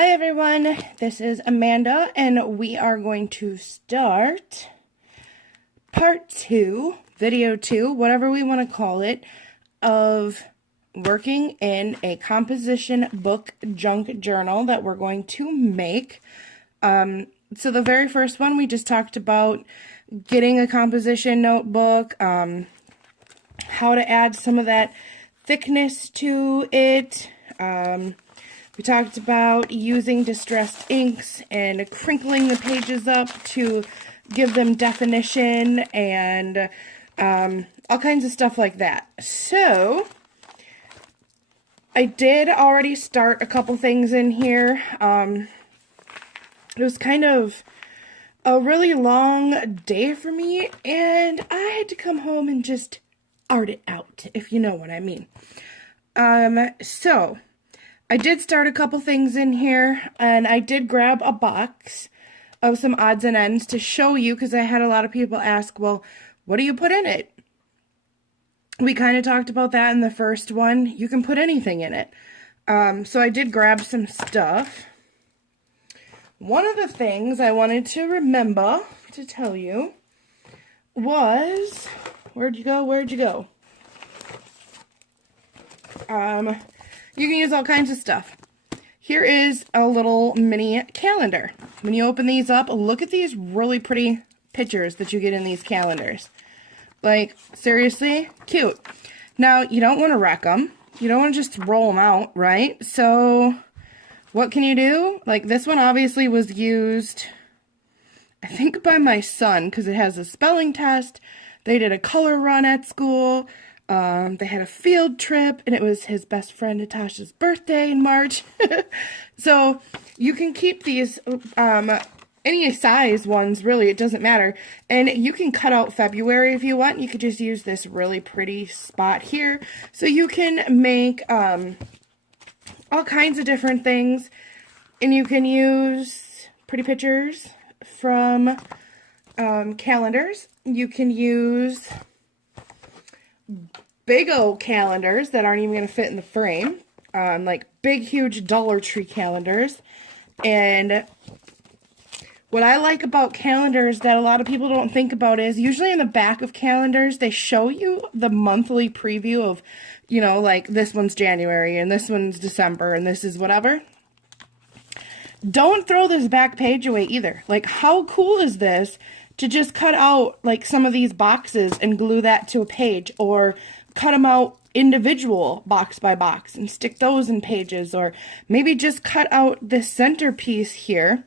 Hi everyone, this is Amanda and we are going to start part 2, video 2, whatever we want to call it, of working in a composition book junk journal that we're going to make. So the very first one we just talked about getting a composition notebook, how to add some of that thickness to it. We talked about using distressed inks and crinkling the pages up to give them definition and all kinds of stuff like that. So I did already start a couple things in here. It was kind of a really long day for me, and I had to come home and just art it out, if you know what I mean. So I did start a couple things in here, and I did grab a box of some odds and ends to show you, because I had a lot of people ask, well, what do you put in it? We kind of talked about that in the first one. You can put anything in it. So I did grab some stuff. One of the things I wanted to remember to tell you was, where'd you go? You can use all kinds of stuff. Here is a little mini calendar. When you open these up, look at these really pretty pictures that you get in these calendars. Like, seriously, cute. Now, you don't want to wreck them. You don't want to just throw them out, right? So what can you do? Like, this one obviously was used, I think, by my son, because it has a spelling test. They did a color run at school. They had a field trip, and it was his best friend Natasha's birthday in March. So you can keep these, any size ones, really, it doesn't matter. And you can cut out February if you want. You could just use this really pretty spot here. So you can make all kinds of different things. And you can use pretty pictures from calendars. You can use big old calendars that aren't even going to fit in the frame, like big huge Dollar Tree calendars. And what I like about calendars that a lot of people don't think about is usually in the back of calendars they show you the monthly preview of, you know, like this one's January and this one's December and this is whatever. Don't throw this back page away either. Like, how cool is this to just cut out like some of these boxes and glue that to a page, or cut them out individual box by box and stick those in pages, or maybe just cut out this centerpiece here.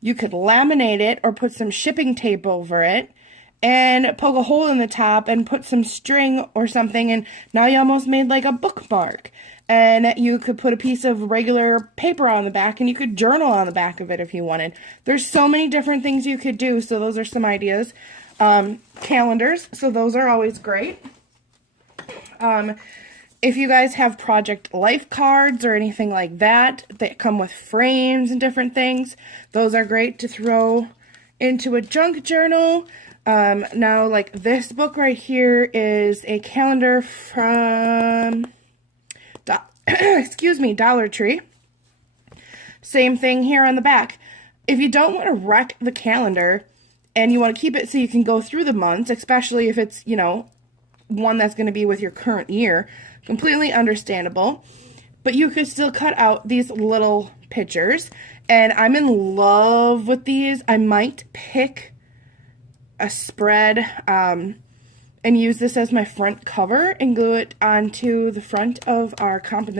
You could laminate it or put some shipping tape over it and poke a hole in the top and put some string or something, and now you almost made like a bookmark. And you could put a piece of regular paper on the back, and you could journal on the back of it if you wanted. There's so many different things you could do, so those are some ideas. Calendars, so those are always great. If you guys have Project Life cards or anything like that that come with frames and different things, those are great to throw into a junk journal. Now, like this book right here is a calendar from Dollar Tree. Same thing here on the back. If you don't want to wreck the calendar and you want to keep it so you can go through the months, especially if it's, you know, one that's going to be with your current year, completely understandable. But you could still cut out these little pictures, and I'm in love with these. I might pick a spread and use this as my front cover and glue it onto the front of our comp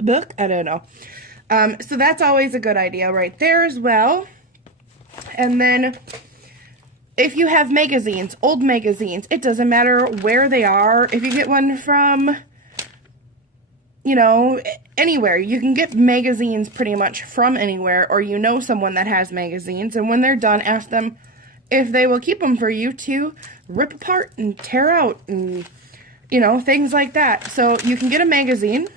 book. I don't know. So that's always a good idea right there as well. And then if you have magazines, old magazines, it doesn't matter where they are. If you get one from, you know, anywhere, you can get magazines pretty much from anywhere, or you know someone that has magazines, and when they're done, ask them if they will keep them for you to rip apart and tear out and, you know, things like that. So you can get a magazine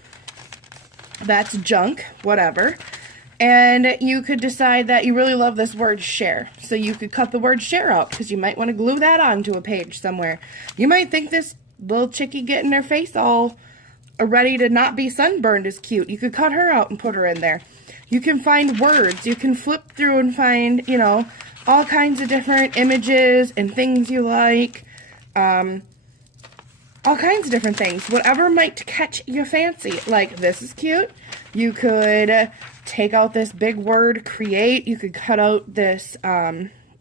that's junk, whatever, and you could decide that you really love this word share. So you could cut the word share out, because you might want to glue that onto a page somewhere. You might think this little chickie getting her face all ready to not be sunburned is cute. You could cut her out and put her in there. You can find words. You can flip through and find, you know, all kinds of different images and things you like. All kinds of different things. Whatever might catch your fancy. Like, this is cute. You could take out this big word, create. You could cut out this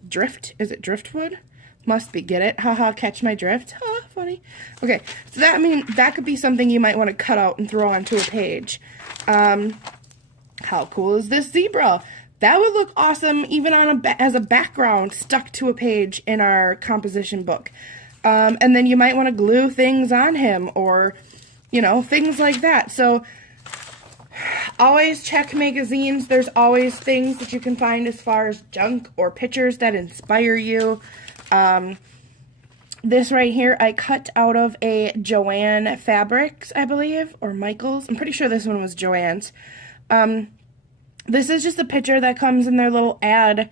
drift. Is it driftwood? Must be. Get it? Haha, catch my drift. Ha, funny. Okay, so that could be something you might want to cut out and throw onto a page. How cool is this zebra? That would look awesome even on as a background stuck to a page in our composition book. And then you might want to glue things on him or, you know, things like that. So always check magazines. There's always things that you can find as far as junk or pictures that inspire you. This right here I cut out of a Joanne Fabrics, I believe, or Michael's. I'm pretty sure this one was Joanne's. This is just a picture that comes in their little ad,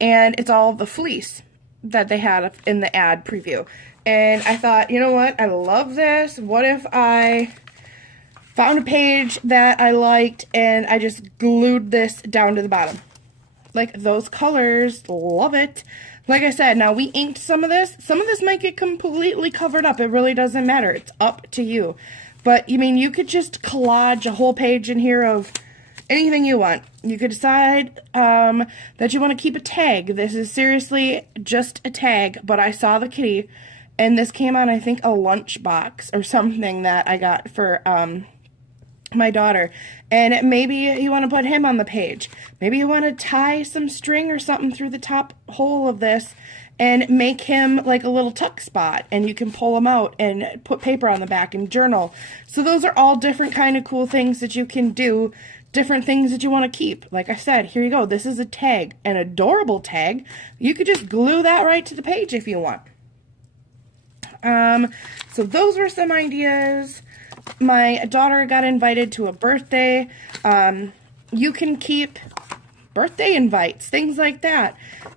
and it's all the fleece that they had in the ad preview. And I thought, you know what, I love this. What if I found a page that I liked and I just glued this down to the bottom? Like, those colors, love it. Like I said, now we inked some of this. Some of this might get completely covered up. It really doesn't matter. It's up to you. But, I mean, you could just collage a whole page in here of anything you want. You could decide that you want to keep a tag. This is seriously just a tag, but I saw the kitty, and this came on, I think, a lunch box or something that I got for my daughter. And maybe you want to put him on the page. Maybe you want to tie some string or something through the top hole of this and make him like a little tuck spot, and you can pull him out and put paper on the back and journal. So those are all different kind of cool things that you can do, different things that you want to keep. Like I said, here you go. This is a tag, an adorable tag. You could just glue that right to the page if you want. So those were some ideas. My daughter got invited to a birthday. You can keep birthday invites, things like that,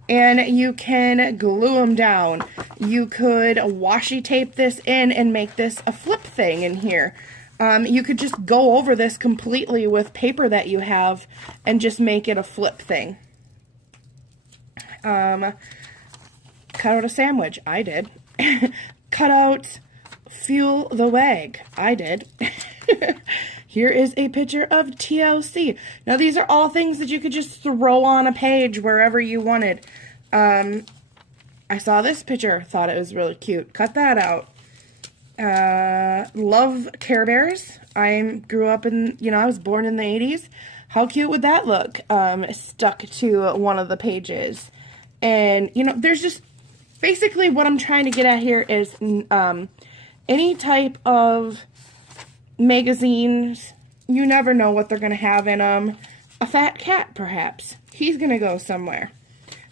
and you can glue them down. You could washi tape this in and make this a flip thing in here. You could just go over this completely with paper that you have and just make it a flip thing. Cut out a sandwich. I did. Cut out Fuel the Wag. I did. Here is a picture of TLC. Now, these are all things that you could just throw on a page wherever you wanted. I saw this picture, thought it was really cute. Cut that out. Love Care Bears. I grew up in, I was born in the 80s. How cute would that look? Stuck to one of the pages. And, there's just, basically what I'm trying to get at here is any type of magazines, you never know what they're going to have in them. A fat cat, perhaps. He's going to go somewhere.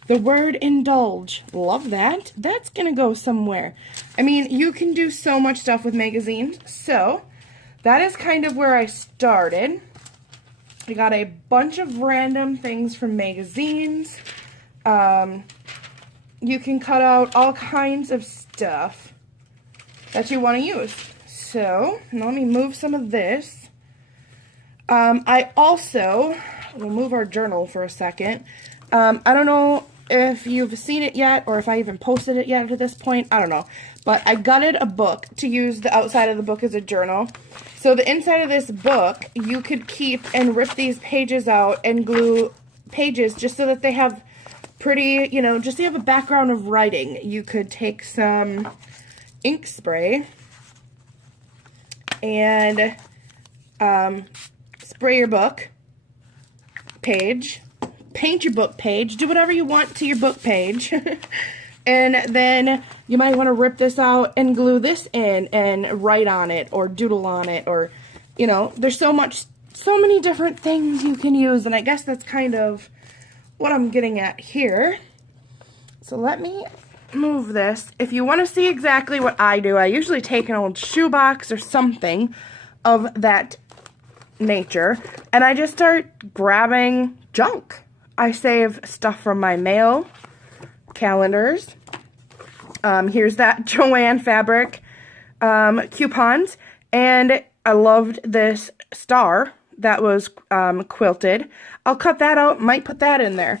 The word indulge. Love that. That's going to go somewhere. I mean, you can do so much stuff with magazines. So, that is kind of where I started. I got a bunch of random things from magazines. You can cut out all kinds of stuff that you want to use. So, let me move some of this. I also, we'll move our journal for a second. I don't know if you've seen it yet or if I even posted it yet at this point. I don't know. But I gutted a book to use the outside of the book as a journal. So the inside of this book, you could keep and rip these pages out and glue pages just so that they have pretty, just so you have a background of writing. You could take some ink spray and spray your book page, paint your book page, do whatever you want to your book page, and then you might want to rip this out and glue this in and write on it or doodle on it, or, there's so many different things you can use, and I guess that's kind of what I'm getting at here. So let me move this. If you want to see exactly what I do, I usually take an old shoebox or something of that nature, and I just start grabbing junk. I save stuff from my mail, calendars. Here's that Joanne fabric coupons, and I loved this star that was quilted. I'll cut that out, might put that in there.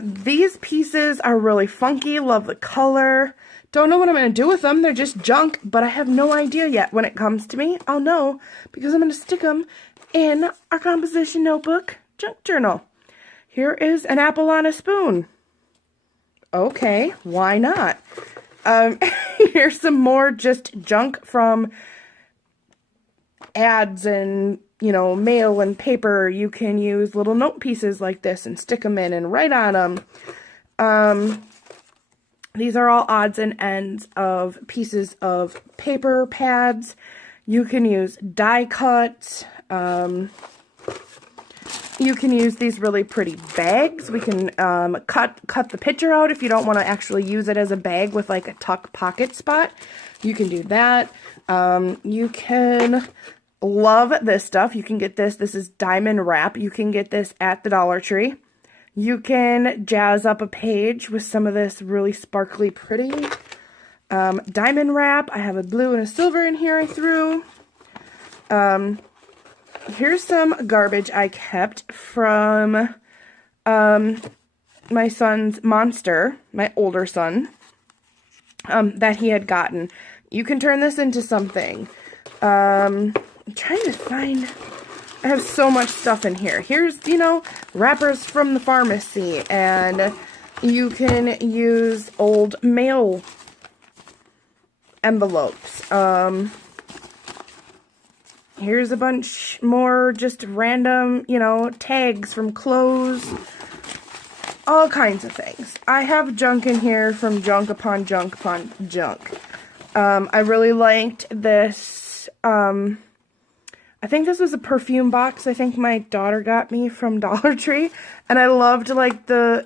These pieces are really funky, love the color. Don't know what I'm going to do with them, they're just junk, but I have no idea yet. When it comes to me, I'll know, because I'm going to stick them in our composition notebook junk journal. Here is an apple on a spoon. Okay, why not? Here's some more just junk from ads and, you know, mail and paper. You can use little note pieces like this and stick them in and write on them. These are all odds and ends of pieces of paper pads. You can use die cuts. You can use these really pretty bags. We can cut the picture out if you don't want to actually use it as a bag with like a tuck pocket spot. You can do that. You can love this stuff. You can get this. This is diamond wrap. You can get this at the Dollar Tree. You can jazz up a page with some of this really sparkly pretty diamond wrap. I have a blue and a silver in here I threw. Here's some garbage I kept from my son's monster, my older son, that he had gotten. You can turn this into something. I'm trying to find... I have so much stuff in here. Here's, you know, wrappers from the pharmacy, and you can use old mail envelopes. Here's a bunch more just random, you know, tags from clothes. All kinds of things. I have junk in here from junk upon junk upon junk. I really liked this, I think this was a perfume box I think my daughter got me from Dollar Tree, and I loved like the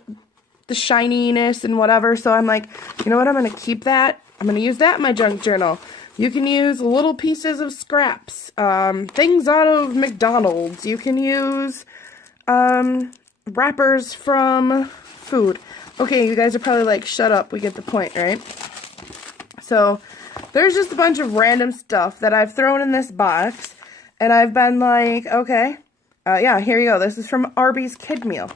shininess and whatever, so I'm like, you know what, I'm going to keep that. I'm going to use that in my junk journal. You can use little pieces of scraps, things out of McDonald's. You can use wrappers from food. Okay, you guys are probably like, shut up, we get the point, right? So there's just a bunch of random stuff that I've thrown in this box. And I've been like, okay, yeah, here you go. This is from Arby's Kid Meal.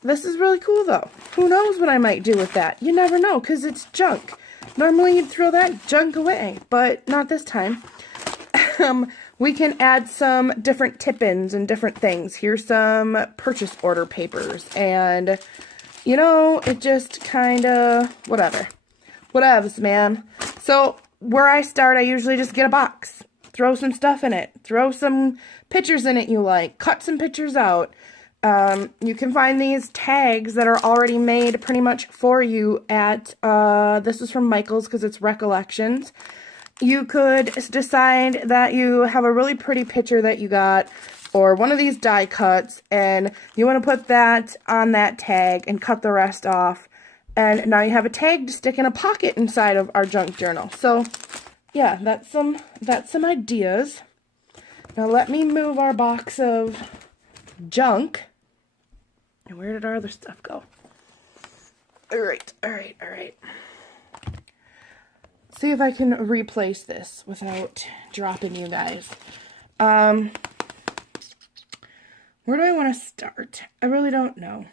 This is really cool, though. Who knows what I might do with that? You never know, because it's junk. Normally, you'd throw that junk away, but not this time. We can add some different tip-ins and different things. Here's some purchase order papers, and, you know, it just kind of, whatever. Whatevs, man. So, where I start, I usually just get a box. Throw some stuff in it. Throw some pictures in it you like. Cut some pictures out. You can find these tags that are already made pretty much for you at, this is from Michael's because it's Recollections. You could decide that you have a really pretty picture that you got, or one of these die cuts, and you want to put that on that tag and cut the rest off. And now you have a tag to stick in a pocket inside of our junk journal. So, yeah, that's some ideas. Now let me move our box of junk. And where did our other stuff go? Alright. See if I can replace this without dropping you guys. Where do I want to start? I really don't know.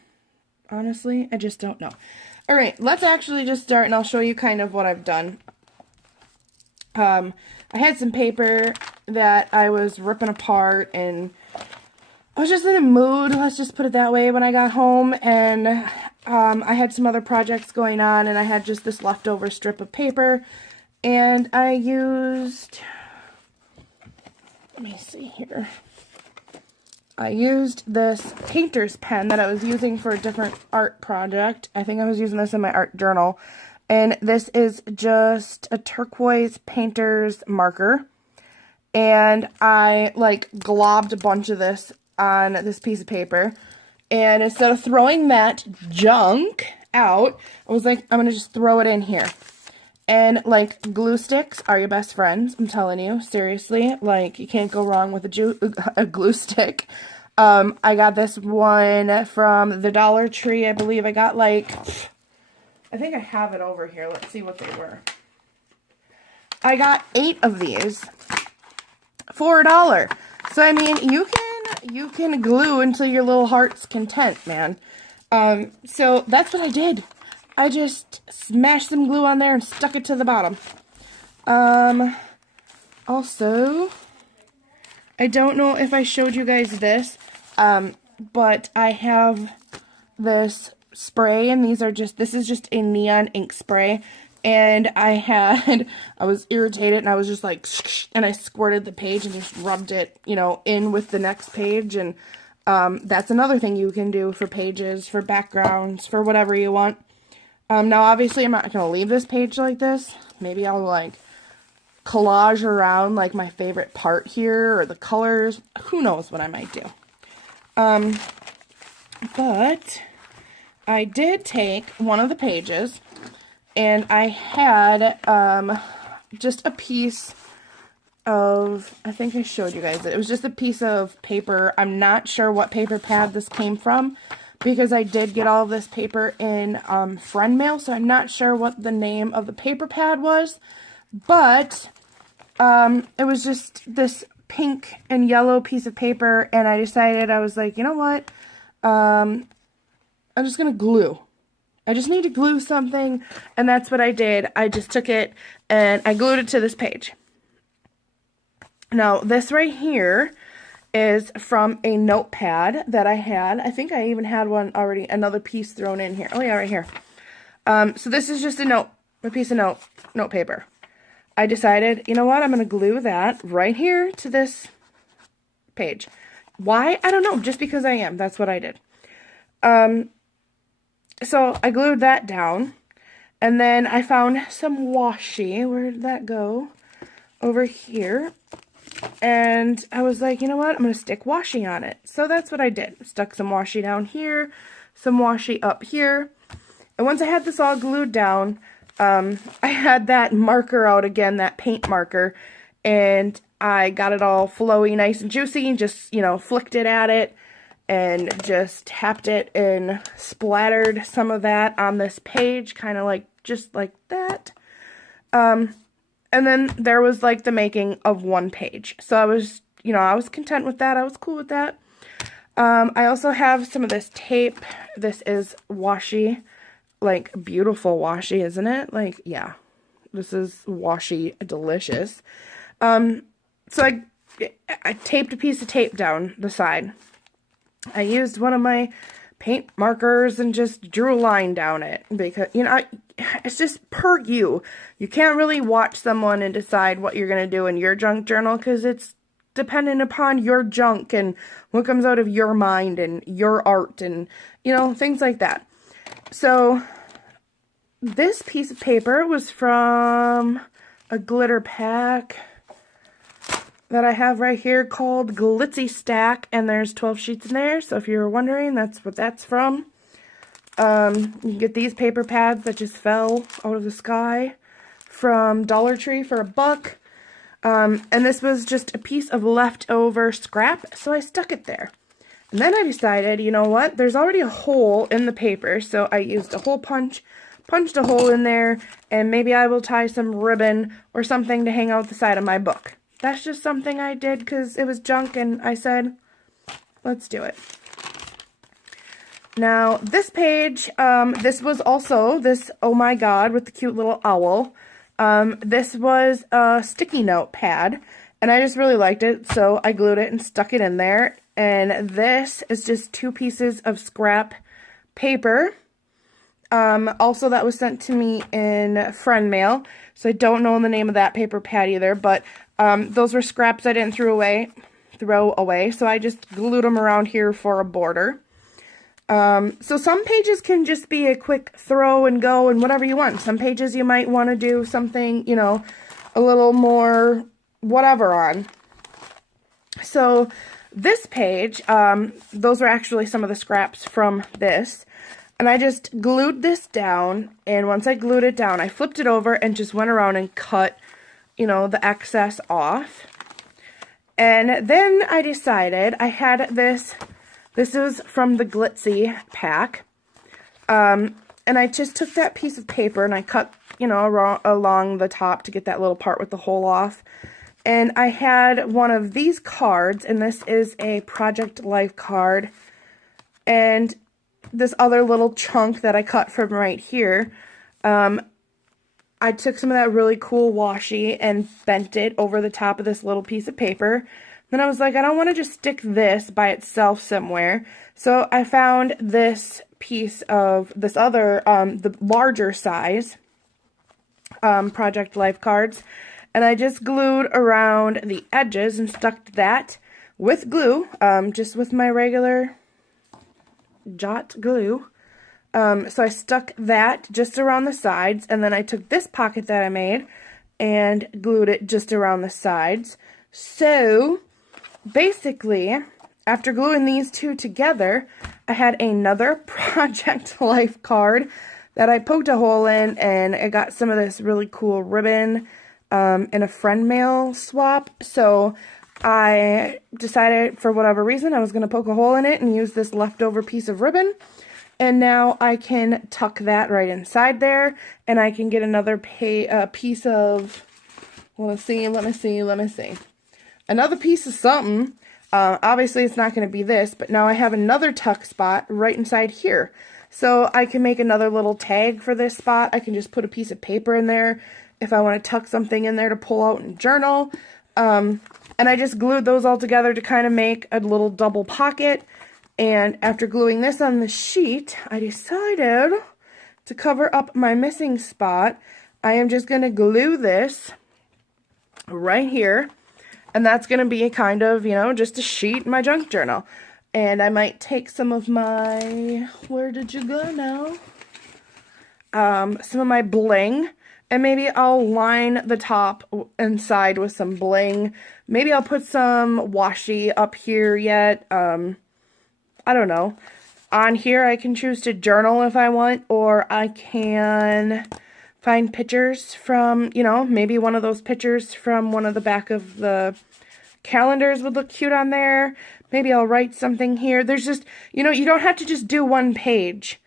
Honestly, I just don't know. Alright, let's actually just start and I'll show you kind of what I've done. I had some paper that I was ripping apart, and I was just in a mood, let's just put it that way, when I got home, and I had some other projects going on, and I had just this leftover strip of paper, and I used, let me see here, I used this painter's pen that I was using for a different art project. I think I was using this in my art journal. And this is just a turquoise painter's marker. And I, like, globbed a bunch of this on this piece of paper. And instead of throwing that junk out, I was like, I'm going to just throw it in here. And, like, glue sticks are your best friends, I'm telling you. Seriously. Like, you can't go wrong with a glue stick. I got this one from the Dollar Tree. I believe I got, like... I think I have it over here. Let's see what they were. I got 8 of these for $1. So, I mean, you can can glue until your little heart's content, man. So that's what I did. I just smashed some glue on there and stuck it to the bottom. Also, I don't know if I showed you guys this, but I have this spray, and this is just a neon ink spray, and I was irritated, and I was just like, and I squirted the page and just rubbed it, you know, in with the next page, and that's another thing you can do for pages, for backgrounds, for whatever you want. Now obviously I'm not going to leave this page like this. Maybe I'll like collage around like my favorite part here, or the colors, who knows what I might do. But I did take one of the pages, and I had just a piece of, I think I showed you guys it. It was just a piece of paper. I'm not sure what paper pad this came from, because I did get all of this paper in friend mail, so I'm not sure what the name of the paper pad was, but it was just this pink and yellow piece of paper, and I decided, I was like, you know what, I'm just going to glue. I just need to glue something, and that's what I did. I just took it, and I glued it to this page. Now, this right here is from a notepad that I had. I think I even had one already, another piece thrown in here. Oh, yeah, right here. So this is just a piece of note paper. I decided, you know what, I'm going to glue that right here to this page. Why? I don't know, just because I am. That's what I did. So I glued that down, and then I found some washi. Where did that go? Over here. And I was like, you know what, I'm going to stick washi on it. So that's what I did. Stuck some washi down here, some washi up here. And once I had this all glued down, I had that marker out again, that paint marker, and I got it all flowy, nice and juicy, and just, you know, flicked it at it, and just tapped it and splattered some of that on this page, kind of like, just like that. And then there was like the making of one page. So I was, you know, I was content with that. I was cool with that. I also have some of this tape. This is washi, like beautiful washi, isn't it? Like, yeah, this is washi delicious. So I taped a piece of tape down the side. I used one of my paint markers and just drew a line down it, because, you know, it's just per you. You can't really watch someone and decide what you're going to do in your junk journal, because it's dependent upon your junk and what comes out of your mind and your art and, you know, things like that. So this piece of paper was from a glitter pack that I have right here called Glitzy Stack, and there's 12 sheets in there, so if you were wondering, that's what that's from. You can get these paper pads that just fell out of the sky from Dollar Tree for $1. And this was just a piece of leftover scrap, so I stuck it there. And then I decided, you know what, there's already a hole in the paper, so I used a hole punch, punched a hole in there, and maybe I will tie some ribbon or something to hang out the side of my book. That's just something I did because it was junk, and I said, let's do it. Now, this page, this was also this Oh My God with the cute little owl. This was a sticky note pad, and I just really liked it, so I glued it and stuck it in there. And this is just 2 pieces of scrap paper. Also, that was sent to me in friend mail, so I don't know the name of that paper pad either, but those were scraps I didn't throw away, so I just glued them around here for a border. So some pages can just be a quick throw and go and whatever you want. Some pages you might want to do something, you know, a little more whatever on. So this page, those are actually some of the scraps from this. And I just glued this down, and once I glued it down, I flipped it over and just went around and cut, you know, the excess off. And then I decided, I had this is from the Glitzy pack, and I just took that piece of paper and I cut, you know, along the top to get that little part with the hole off. And I had one of these cards, and this is a Project Life card. And this other little chunk that I cut from right here, I took some of that really cool washi and bent it over the top of this little piece of paper. Then I was like, I don't want to just stick this by itself somewhere. So I found this piece of this other, the larger size Project Life cards. And I just glued around the edges and stuck that with glue, just with my regular Jot glue. So I stuck that just around the sides, and then I took this pocket that I made and glued it just around the sides. So basically, after gluing these two together, I had another Project Life card that I poked a hole in, and I got some of this really cool ribbon in a friend mail swap. So I decided, for whatever reason, I was going to poke a hole in it and use this leftover piece of ribbon. And now I can tuck that right inside there, and I can get another piece of, let me see. Another piece of something. Obviously, it's not going to be this, but now I have another tuck spot right inside here. So I can make another little tag for this spot. I can just put a piece of paper in there if I want to tuck something in there to pull out and journal. And I just glued those all together to kind of make a little double pocket. And after gluing this on the sheet, I decided to cover up my missing spot. I am just going to glue this right here. And that's going to be a kind of, you know, just a sheet in my junk journal. And I might take some of my, where did you go now? Some of my bling. And maybe I'll line the top and side with some bling. Maybe I'll put some washi up here yet. I don't know. On here, I can choose to journal if I want, or I can find pictures from, you know, maybe one of those pictures from one of the back of the calendars would look cute on there. Maybe I'll write something here. There's just, you know, you don't have to just do one page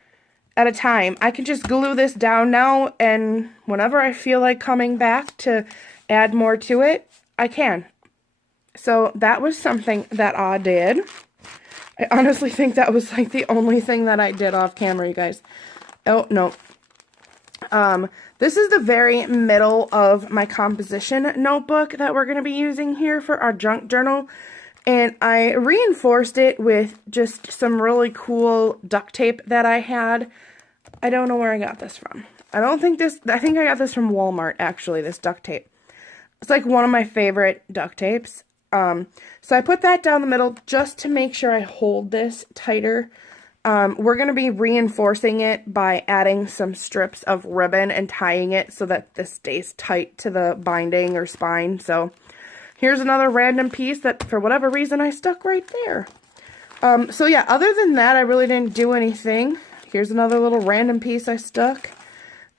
at a time. I can just glue this down now, and whenever I feel like coming back to add more to it, I can. So that was something that I did. I honestly think that was like the only thing that I did off camera, you guys. Oh, no. This is the very middle of my composition notebook that we're going to be using here for our junk journal. And I reinforced it with just some really cool duct tape that I had. I don't know where I got this from. I think I got this from Walmart, actually, this duct tape. It's like one of my favorite duct tapes. So I put that down the middle just to make sure I hold this tighter. We're going to be reinforcing it by adding some strips of ribbon and tying it so that this stays tight to the binding or spine. So here's another random piece that for whatever reason I stuck right there. So yeah, other than that, I really didn't do anything. Here's another little random piece I stuck.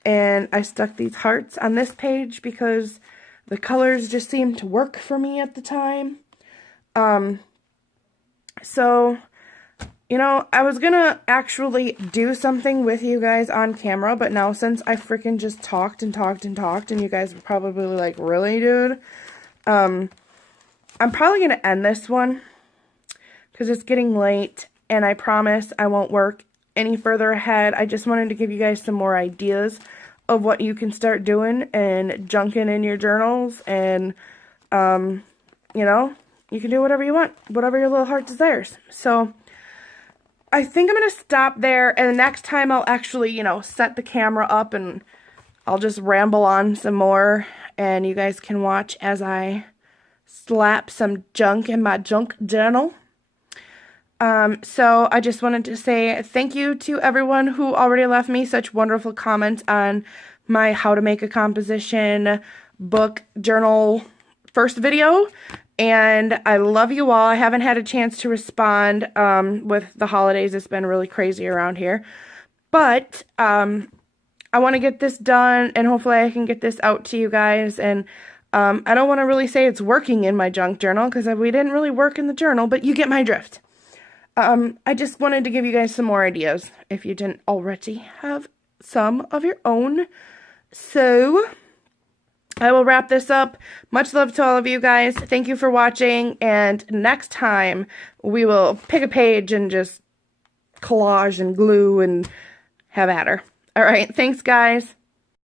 And I stuck these hearts on this page because the colors just seemed to work for me at the time. So, you know, I was gonna actually do something with you guys on camera, but now since I freaking just talked and you guys were probably like, really, dude? I'm probably gonna end this one because it's getting late, and I promise I won't work any further ahead. I just wanted to give you guys some more ideas of what you can start doing and junking in your journals, and, you know, you can do whatever you want, whatever your little heart desires. So I think I'm going to stop there, and next time I'll actually, you know, set the camera up, and I'll just ramble on some more, and you guys can watch as I slap some junk in my junk journal. So I just wanted to say thank you to everyone who already left me such wonderful comments on my how to make a composition book journal first video. And I love you all. I haven't had a chance to respond, with the holidays. It's been really crazy around here. But, I want to get this done, and hopefully I can get this out to you guys. And, I don't want to really say it's working in my junk journal, because we didn't really work in the journal, but you get my drift. I just wanted to give you guys some more ideas, if you didn't already have some of your own. So, I will wrap this up. Much love to all of you guys. Thank you for watching, and next time we will pick a page and just collage and glue and have at her. All right, thanks guys.